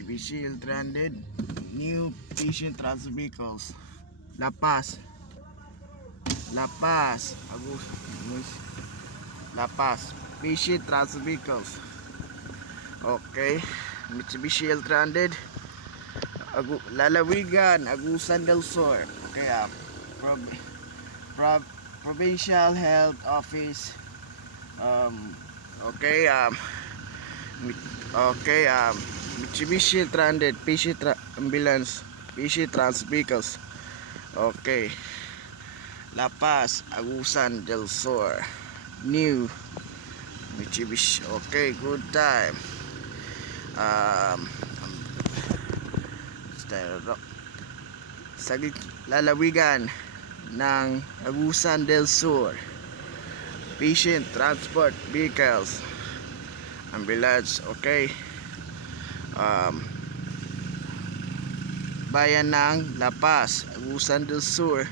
Mitsubishi L300 new patient transfer vehicles. La Paz, patient transfer vehicles. Okay, Mitsubishi L300 Lalawigan, Agusan del Sur. Okay, Provincial Health Office. Okay, Mitsubishi L300 ambulance, patient transfer vehicles. Okay, La Paz, Agusan del Sur, new Mitsubishi. Okay, good time. Sa lalawigan ng Agusan del Sur, patient transport vehicles, ambulance. Okay, bayan ng La Paz, Agusan del Sur.